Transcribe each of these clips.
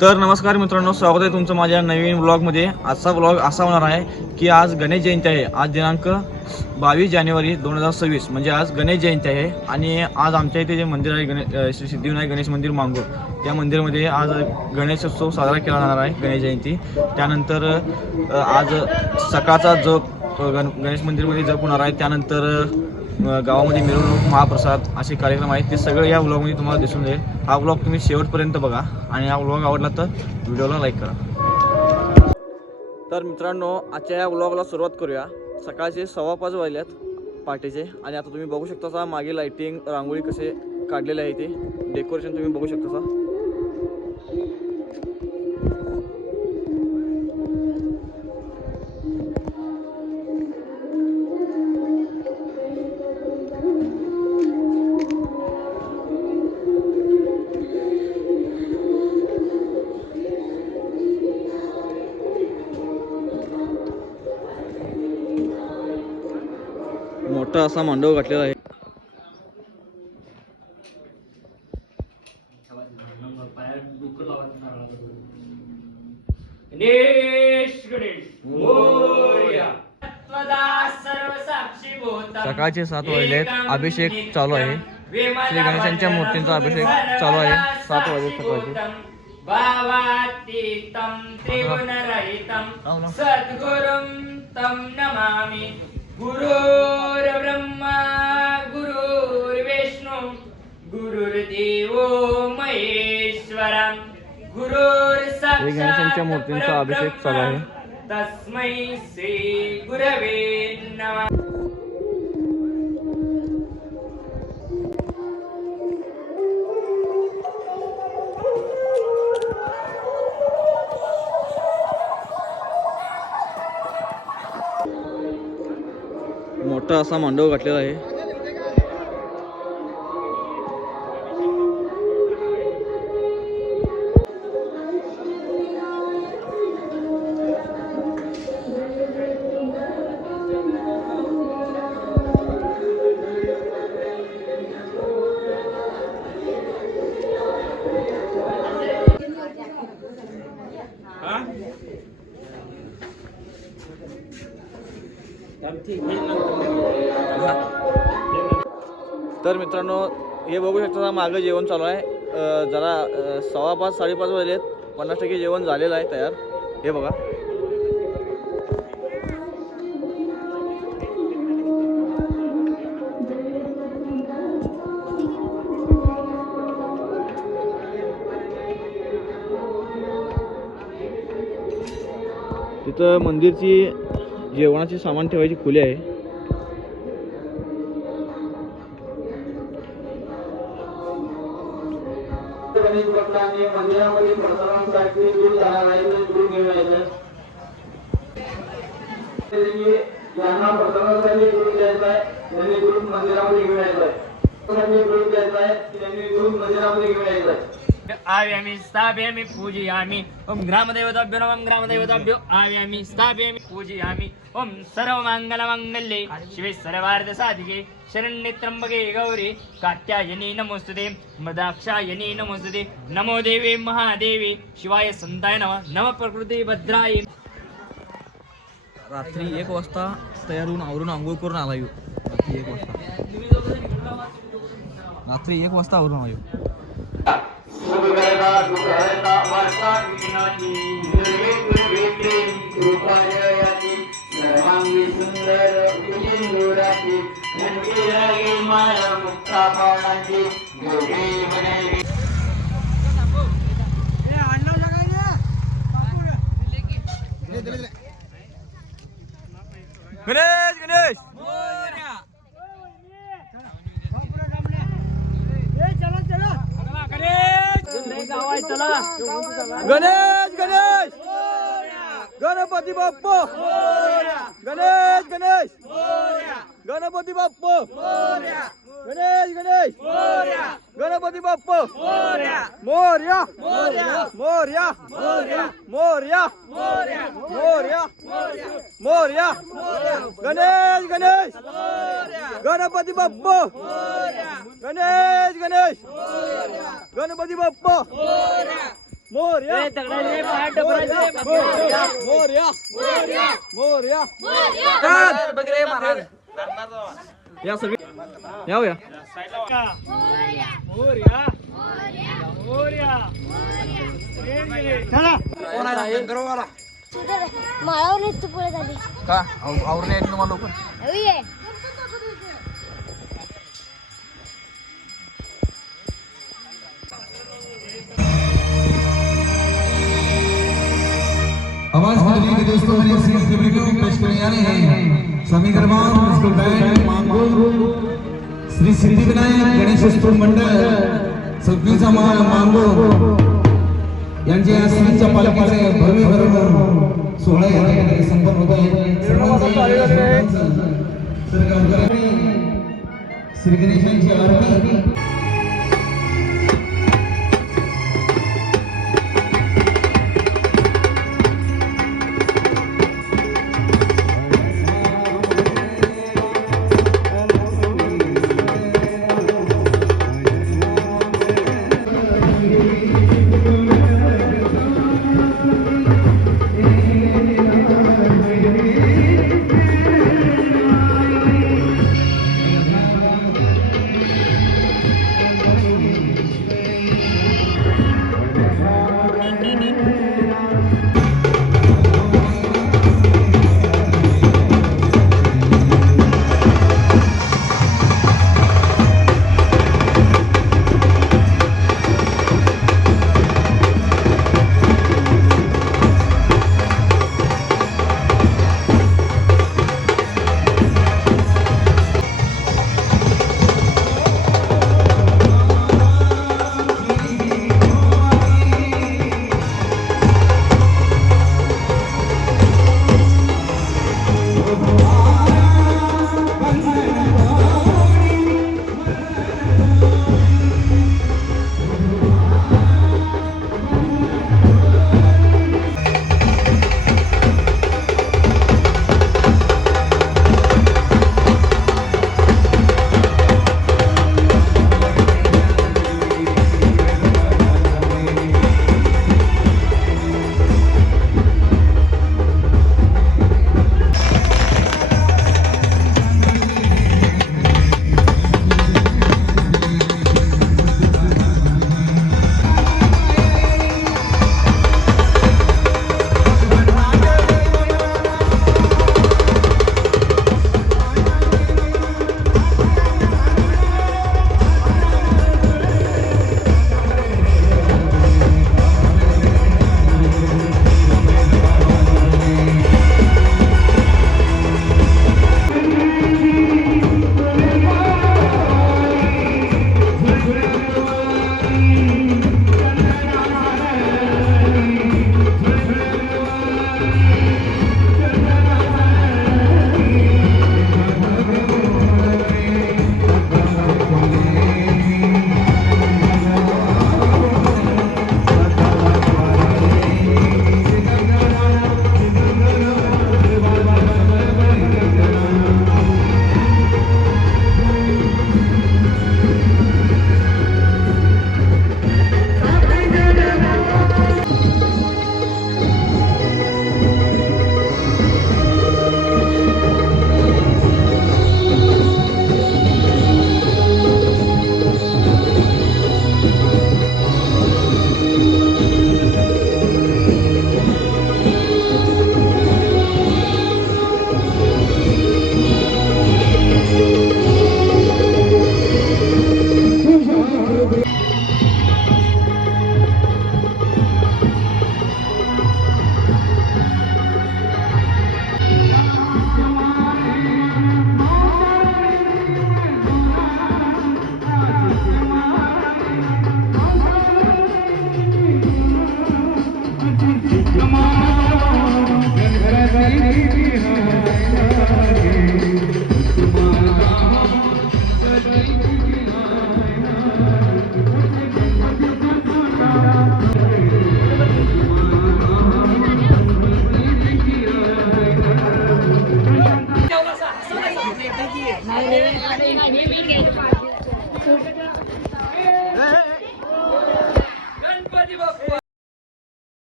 तर नमस्कार मित्रांनो, स्वागत आहे तुमचं माझ्या नवीन व्लॉगमध्ये। आजचा व्लॉग असा होणार आहे की आज गणेश जयंती आहे। आज दिनांक 22 जानेवारी 2026 म्हणजे आज गणेश जयंती आहे। आणि आज आमच्या इथे जे मंदिर आहे श्री सिद्धिविनायक गणेश मंदिर मांगूर, त्या मंदिरामध्ये आज गणेशोत्सव साजरा केला जाणार आहे, गणेश जयंती। त्यानंतर आज सकाळचा जप गणेश मंदिरमध्ये जप होणार आहे। त्यानंतर गावामध्ये मिरवणूक, महाप्रसाद असे कार्यक्रम आहेत, ते सगळं या व्लॉगमध्ये तुम्हाला दिसून येईल। हा व्लॉग तुम्ही शेवटपर्यंत बघा आणि हा व्लॉग आवडला तर व्हिडिओला लाईक करा। तर मित्रांनो, आजच्या या व्लॉगला सुरुवात करूया। सकाळचे 5:15 वाजल्यात पहाटेचे, आणि आता तुम्ही बघू शकता मागे लाइटिंग, रांगोळी कसे काढलेले आहे, ते डेकोरेशन तुम्ही बघू शकता। मोठा असा मांडव घातलेला आहे। सकाळचे 7 वाजलेत, अभिषेक चालू आहे। श्री गणेशांच्या मूर्तींचा अभिषेक चालू आहे। 7 वाजले सकाळचे। भावातीतं त्रिगुणरहितं सद्गुरुं तं नमामि। गुरुर्ब्रह्मा गुरुर्विष्णु गुरुर्देवो महेश्वरा गुरुर्साक्षात् गणेशांच्या मूर्तींचा अभिषेक चालू आहे। तस्मै श्री गुरवे नमः। मोठा असा मांडव घातलेला आहे। तर मित्रांनो, हे बघू शकता मागं जेवण चालू आहे। जरा 5:15 5:30 वाजलेत, 50% जेवण झालेलं आहे तयार। हे बघा, तिथं मंदिरची जेवणाची सामान ठेवायची खोली आहे। गणेश भक्तांनी मंदिरामध्ये प्रसादासाठी दूध घालायचं, दूध घेऊन यायचं। यांना प्रसादासाठी दूध द्यायचं आहे, त्यांनी दूध मंदिरामध्ये घेऊन यायचं आहे। दूध द्यायचं आहे, त्यांनी दूध मंदिरामध्ये घेऊन यायचं आहे। आव्यामि स्थापयामि पूजयामि। ओम ग्रामदेवताभ्यो नमः। ग्रामदेवताभ्यो आव्यामि स्थापयामि पूजयामि। ओम सर्वमंगलमांगल्ये शिवे सर्वार्थसाधिके शरण्ये त्र्यंबके गौरी कात्यायनी नमोस्तुते मदाक्षायनी नमोस्तुते। नमो देवे महादेवे शिवाय संताय नमः। नमः प्रकृती भद्राय। रात्री 1 वाजता तयार होऊन आवरून आंघोळ करून आला येऊ। रात्री 1 वाजता आवरून आला येऊ। गणेश गणेश गणेश गणेश गणपती बाप्पा गणेश गणेश गणपती बाप्पा गणेश गणेश गणपती बाप्पा मोरया मोरया मोरया मोरया मोरया गणेश गणेश गणपती बाप्पा गणेश गणेश गणपती बाप्पा मोरया या सगळी या माळावर नेसतो पुढे झाली का आवरून यायचं तुम्हाला लवकर आवाज करने के दोस्तों मैंने सीएस टीम को पेश करने आ रहे हैं स्वामी दरबार म्युनिसिपल बैंक मांगो श्री सिद्धिविनायक गणेशोत्सव मंडळ सगळीचा मांगो यांच्या या श्रीच्या पालखीचे भव्य भव्य सोहळा या ठिकाणी संपन्न होत आहे श्री गणेशांची आरती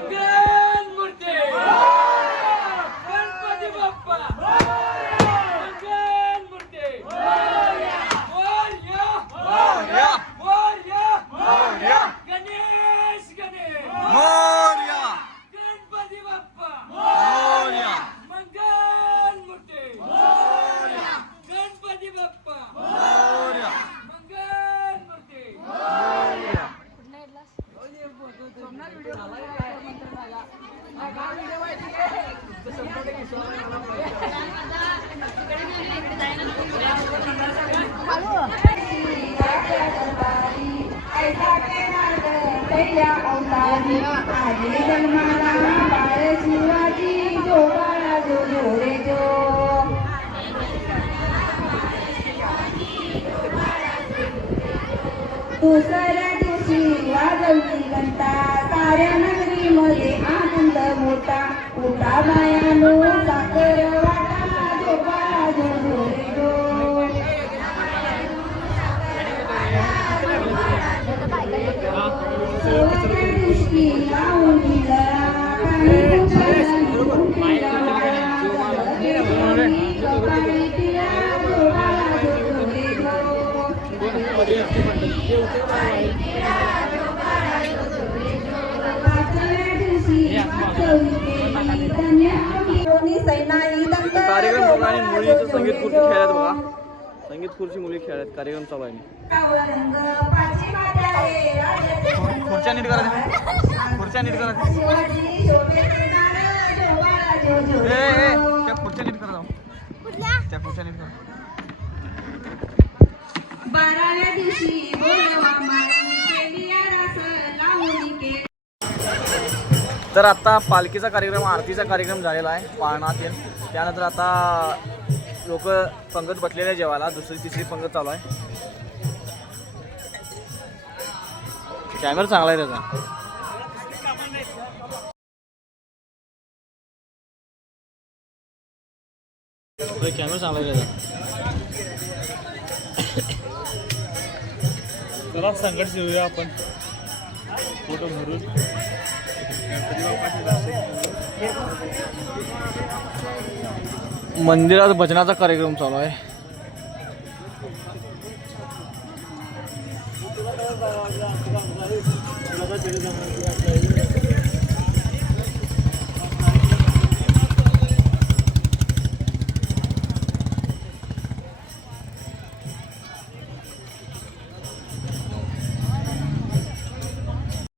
मंगल मूर्ती गणपती बाप्पा मंगल मूर्ती मोरया गणेश मोरया गणपती बाप्पा मोरया मंगल मूर्ती गणपती बाप्पा मोरया मंगल मूर्ती दुसऱ्या दिवशी वाजवली घंटा साऱ्या नगरीमध्ये आनंद मोठा उठा बायानो साखर वाटा जोपाळा जो रे जो शेवटच्या दिवशी लावून दिला काही सकाळी तिला जोपाळा जो रे जो कार्यक्रम बघा आणि मुलीचं संगीत खुर्ची खेळायत बघा. संगीत खुर्ची मुली खेळायत. कार्यक्रम चालू आहे. खुर्च्या नीट करा. खुर्च्या नीट करा. त्या खुर्च्या नीट करा. त्या खुर्च्या नीट करा. 12व्या दिवशी बोलवा माई रस लावून के. तर आता पालखीचा कार्यक्रम आरतीचा कार्यक्रम झालेला आहे पाळणात. त्यानंतर आता लोक पंगत बसलेले जेवायला. दुसरी तिसरी पंगत चालू आहे. कॅमेरा चांगला आहे त्याचा. कॅमेरा चांगला आहे त्याचा. चला संकट घेऊया आपण फोटो भरून. मंदिरात भजनाचा कार्यक्रम चालू आहे.